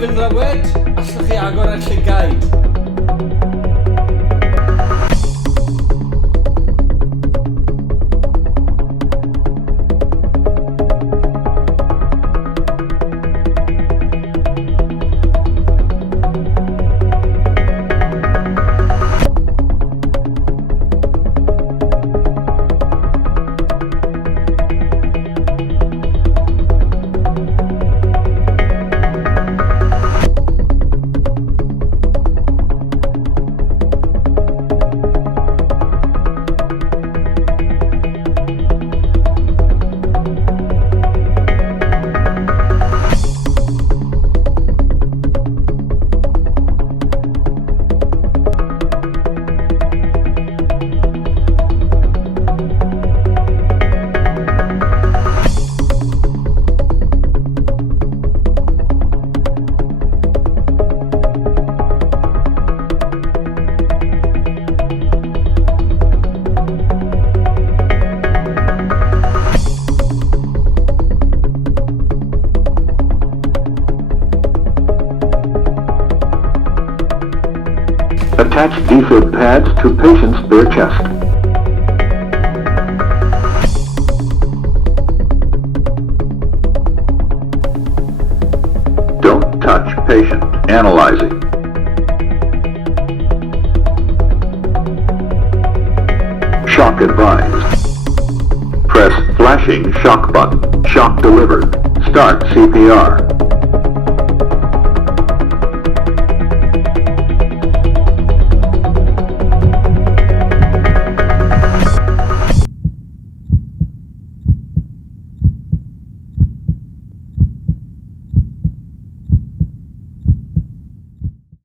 fy nglywed, allwch chi agor eich llygaid. Attach defib pads to patient's bare chest. Don't touch patient. Analyzing. Shock advised. Press flashing shock button. Shock delivered. Start CPR.